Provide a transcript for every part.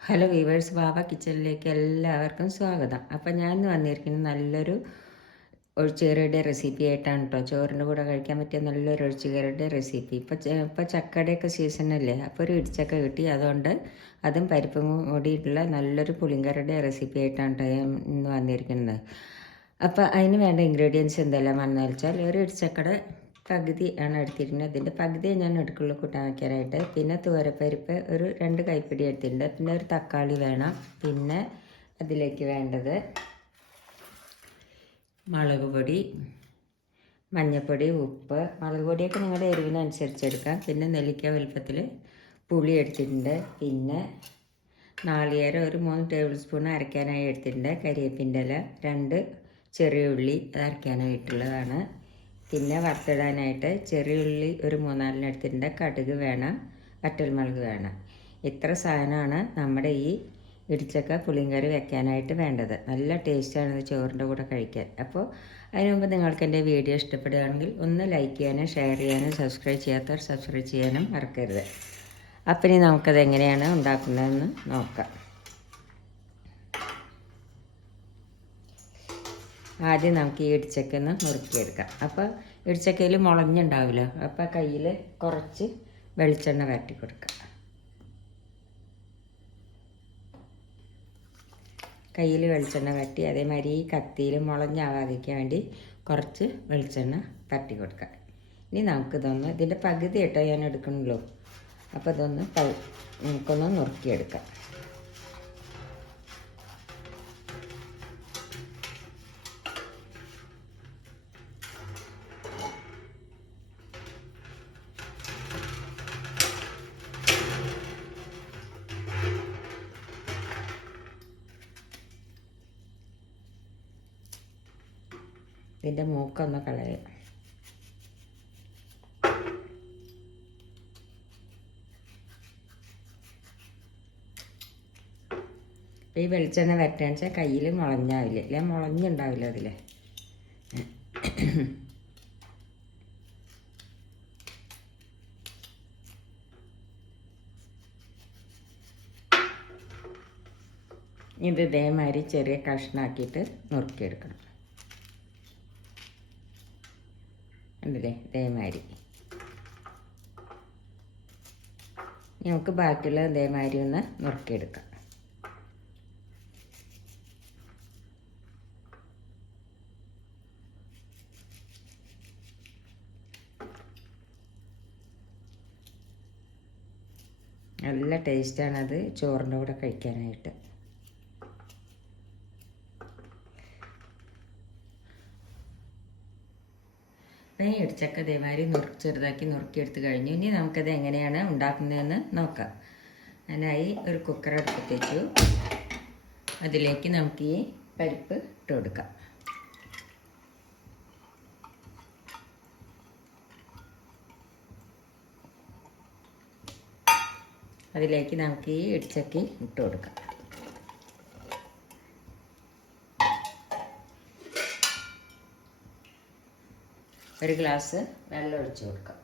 Hello weavers ബാബ കിച്ചണിലേക്ക് എല്ലാവർക്കും സ്വാഗതം. അപ്പം ഞാൻ ഇന്ന് വന്നിരിക്കുന്നത് നല്ലൊരു ഒഴിച്ചുകറിയുടെ റെസിപ്പി ആയിട്ടാണ് കേട്ടോ ചോറിന്റെ കൂടെ കഴിക്കാൻ പറ്റിയ നല്ലൊരു ഒഴിച്ചുകറിയുടെ റെസിപ്പി ഇപ്പം ഇപ്പം ചക്കടയൊക്കെ സീസണല്ലേ അപ്പോൾ ഒരു ഇടിച്ചക്ക കിട്ടി. അതുകൊണ്ട് അതും പരിപ്പും കൂടിയിട്ടുള്ള നല്ലൊരു പുളിങ്കറിയുടെ റെസിപ്പി ആയിട്ടാണ് കേട്ടോ ഞാൻ ഇന്ന് വന്നിരിക്കുന്നത്. അപ്പോൾ അതിന് വേണ്ട ഇൻഗ്രീഡിയൻസ് എന്തെല്ലാം വന്നു വെച്ചാൽ ഒരു ഇടിച്ചക്കയുടെ പകുതി ആണ് എടുത്തിരിക്കുന്നത് ഇതിന്റെ പകുതിയെ ഞാൻ എടുക്കുള്ളൂ കൂട്ടാൻ വയ്ക്കാനായിട്ട് പിന്നെ തുവരപ്പരിപ്പ് ഒരു രണ്ട് കൈപ്പിടി എടുത്തിട്ടുണ്ട്. പിന്നെ ഒരു തക്കാളി വേണം. പിന്നെ അതിലേക്ക് വേണ്ടത് മുളക് പൊടി മഞ്ഞൾപ്പൊടി ഉപ്പ്. മുളക് പൊടിയൊക്കെ നിങ്ങളുടെ എരിവിനനുസരിച്ച് എടുക്കാം. പിന്നെ നെല്ലിക്ക വലുപ്പത്തിൽ പുളി എടുത്തിട്ടുണ്ട്. പിന്നെ നാളികേരം ഒരു മൂന്ന് ടേബിൾ സ്പൂൺ അരയ്ക്കാനായി എടുത്തിട്ടുണ്ട്. കരിവേപ്പിന്റെ ഇല രണ്ട് ചെറിയ ഉള്ളി അത് അരയ്ക്കാനായിട്ടുള്ളതാണ്. പിന്നെ വറുത്തിടാനായിട്ട് ചെറിയ ഉള്ളി ഒരു മൂന്നാലിന് എടുത്തിട്ടുണ്ട്. കടുക് വേണം വറ്റൽമുളക് വേണം. ഇത്ര സാധനമാണ് നമ്മുടെ ഈ ഇടിച്ചക്ക പുളിങ്കറി വെക്കാനായിട്ട് വേണ്ടത്. നല്ല ടേസ്റ്റാണ് ഇത് ചോറിന്റെ കൂടെ കഴിക്കാൻ. അപ്പോൾ അതിന് മുമ്പ് നിങ്ങൾക്ക് എന്റെ വീഡിയോ ഇഷ്ടപ്പെടുകയാണെങ്കിൽ ഒന്ന് ലൈക്ക് ചെയ്യാനും ഷെയർ ചെയ്യാനും സബ്സ്ക്രൈബ് ചെയ്യാത്തവർ സബ്സ്ക്രൈബ് ചെയ്യാനും മറക്കരുത്. അപ്പം ഇനി നമുക്കത് എങ്ങനെയാണ് ഉണ്ടാക്കുന്നതെന്ന് നോക്കാം. ആദ്യം നമുക്ക് ഈ ഇടിച്ചക്ക ഒന്ന് നുറുക്കിയെടുക്കാം. അപ്പോൾ ഇടിച്ചക്കയിൽ മുളഞ്ഞുണ്ടാവില്ല? അപ്പോൾ കയ്യിൽ കുറച്ച് വെളിച്ചെണ്ണ വരട്ടി കൊടുക്കാം. കയ്യിൽ വെളിച്ചെണ്ണ വരട്ടി അതേമാതിരി ഈ കത്തിയിൽ മുളഞ്ഞാവാതിരിക്കാൻ വേണ്ടി കുറച്ച് വെളിച്ചെണ്ണ തട്ടി കൊടുക്കാം. ഇനി നമുക്ക് നമുക്കിതൊന്ന് ഇതിന്റെ പകുതി കേട്ടോ ഞാൻ എടുക്കണല്ലോ അപ്പോൾ ഇതൊന്ന് നമുക്കൊന്ന് നുറുക്കിയെടുക്കാം. ഇതിന്റെ മൂക്കൊന്ന് കളയാം. ഈ വെളിച്ചെണ്ണ വരട്ടാന്ന് വെച്ചാൽ കയ്യിൽ മുളഞ്ഞാവില്ല? അല്ലെ? മുളഞ്ഞുണ്ടാവില്ല അതിൽ ഇത് ഇതേമാതിരി ചെറിയ കഷ്ണാക്കിയിട്ട് നുറുക്കിയെടുക്കണം. ഉണ്ടല്ലേ ഇതേമാതിരി. നമുക്ക് ബാക്കിയുള്ള ഇതേമാതിരി ഒന്ന് നുറുക്കിയെടുക്കാം. നല്ല ടേസ്റ്റാണത് ചോറിന്റെ കൂടെ കഴിക്കാനായിട്ട്. ഇടിച്ചക്ക ഇതേമാതിരി നുറു ചെറുതാക്കി നുറുക്കിയെടുത്ത് കഴിഞ്ഞു. ഇനി നമുക്കത് എങ്ങനെയാണ് ഉണ്ടാക്കുന്നതെന്ന് നോക്കാം. അതിനായി ഒരു കുക്കർ വെച്ചു. അതിലേക്ക് നമുക്ക് ഈ പരിപ്പ് ഇട്ട് കൊടുക്കാം. അതിലേക്ക് നമുക്ക് ഈ ഇടിച്ചക്കി ഇട്ട് കൊടുക്കാം. ഒരു ഗ്ലാസ് വെള്ളം ഒഴിച്ചു കൊടുക്കാം.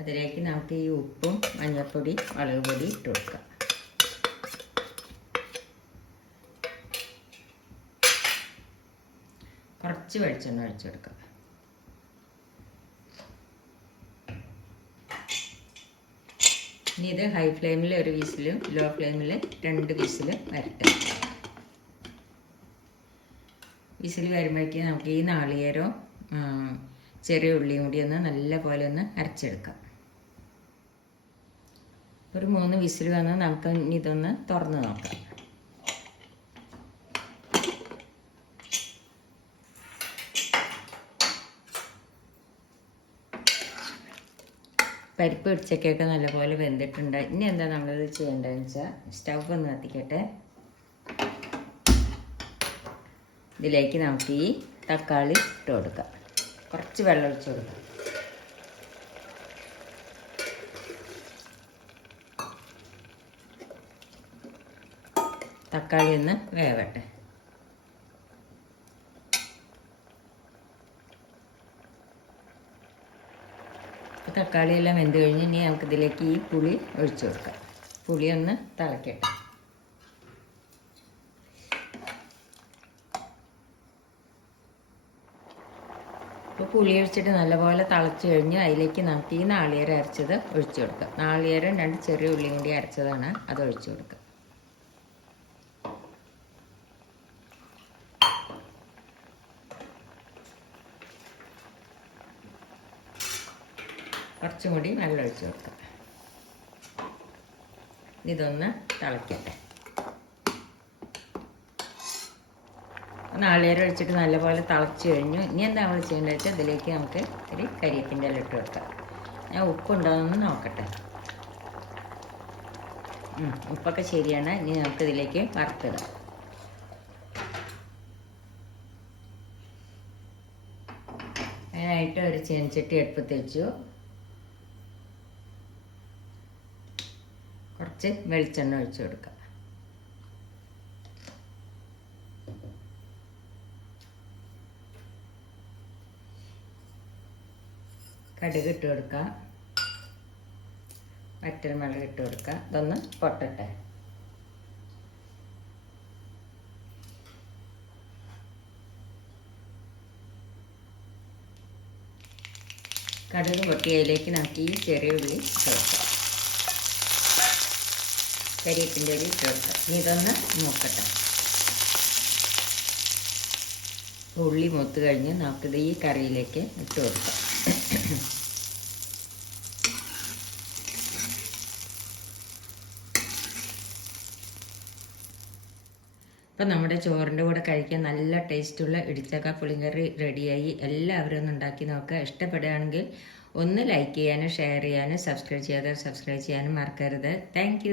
അതിലേക്ക് നമുക്ക് ഈ ഉപ്പും മഞ്ഞൾപ്പൊടി മുളക് പൊടി ഇട്ട് കൊടുക്കാം. കുറച്ച് വെളിച്ചെണ്ണ ഒഴിച്ചെടുക്കാം ഇനി ഇത് ഹൈ ഫ്ലെയിമിൽ ഒരു വിസിലും ലോ ഫ്ലെയിമിൽ രണ്ട് വിസിലും വരട്ടെ. വിസിൽ വരുമ്പോഴേക്കും നമുക്ക് ഈ നാളികേരവും ചെറിയ ഉള്ളിയും കൂടി ഒന്ന് നല്ല പോലെ ഒന്ന് അരച്ചെടുക്കാം. ഒരു മൂന്ന് വിസിൽ വന്ന് നമുക്ക് ഇതൊന്ന് തുറന്ന് നോക്കാം. പരിപ്പ് ഇടിച്ചക്കൊക്കെ നല്ലപോലെ വെന്തിട്ടുണ്ട്. ഇനി എന്താ നമ്മളിത് ചെയ്യേണ്ടതെന്ന് വെച്ചാൽ സ്റ്റവ് ഒന്ന് കത്തിക്കട്ടെ. ഇതിലേക്ക് നമുക്ക് ഈ തക്കാളി ഇട്ട് കൊടുക്കാം. കുറച്ച് വെള്ളം ഒഴിച്ച് കൊടുക്കാം. തക്കാളി ഒന്ന് വേവട്ടെ. തക്കാളിയെല്ലാം വെന്ത് കഴിഞ്ഞ് ഇനി നമുക്ക് ഇതിലേക്ക് ഈ പുളി ഒഴിച്ചു കൊടുക്കാം. പുളി ഒന്ന് തിളക്കട്ടെ. ഇപ്പോൾ പുളി ഒഴിച്ചിട്ട് നല്ലപോലെ തിളച്ച് കഴിഞ്ഞ് അതിലേക്ക് നമുക്ക് ഈ നാളികേരം അരച്ചത് ഒഴിച്ചു കൊടുക്കാം. നാളികേരം രണ്ട് ചെറിയ ഉള്ളിയും കൂടി അരച്ചതാണ് അത് ഒഴിച്ചു കൊടുക്കുക കുറച്ചും കൂടി വെള്ളം ഒഴിച്ച് കൊടുക്കാം. ഇതൊന്ന് തിളയ്ക്കട്ടെ നാളികേരം ഒഴിച്ചിട്ട് നല്ലപോലെ തിളച്ച് കഴിഞ്ഞു. ഇനി എന്താ നമ്മൾ ചെയ്യേണ്ടത് വെച്ചാൽ ഇതിലേക്ക് നമുക്ക് ഇത്തിരി കരിയേപ്പിന്റെ ഇല ഇട്ട് വെക്കാം ഞാൻ ഉപ്പുണ്ടോയെന്ന് നോക്കട്ടെ. ഉപ്പൊക്കെ ശരിയാണ്. ഇനി നമുക്ക് ഇതിലേക്ക് വറുത്തിടാം. അതിനായിട്ട് ഒരു ചീനച്ചട്ടി എടുപ്പത്ത് വെച്ചു. കുറച്ച് വെളിച്ചെണ്ണ ഒഴിച്ചു കൊടുക്കുക. കടുക് ഇട്ട് കൊടുക്കുക. മറ്റൊരു മുളക് ഇട്ട് കൊടുക്കുക. ഇതൊന്ന് പൊട്ടട്ടെ. കടുക് പൊട്ടിയതിലേക്ക് നമുക്ക് ഈ ചെറിയ ഉള്ളി കൊടുക്കാം കരിയേപ്പിന്റെ ഒരു ഇട്ട് ഇനി ഇതൊന്ന് മൂക്കട്ടെ. ഉള്ളി മൂത്ത് കഴിഞ്ഞ് നമുക്കിത് ഈ കറിയിലേക്ക് ഇട്ട് കൊടുക്കാം. ഇപ്പം നമ്മുടെ ചോറിന്റെ കൂടെ കഴിക്കാൻ നല്ല ടേസ്റ്റുള്ള ഇടിച്ചക്ക പുളിങ്കറി റെഡിയായി. എല്ലാവരും ഒന്ന് ഉണ്ടാക്കി നോക്കുക. ഇഷ്ടപ്പെടുകയാണെങ്കിൽ ഒന്ന് ലൈക്ക് ചെയ്യാനും ഷെയർ ചെയ്യാനും സബ്സ്ക്രൈബ് ചെയ്യാതെ സബ്സ്ക്രൈബ് ചെയ്യാനും മറക്കരുത്. താങ്ക്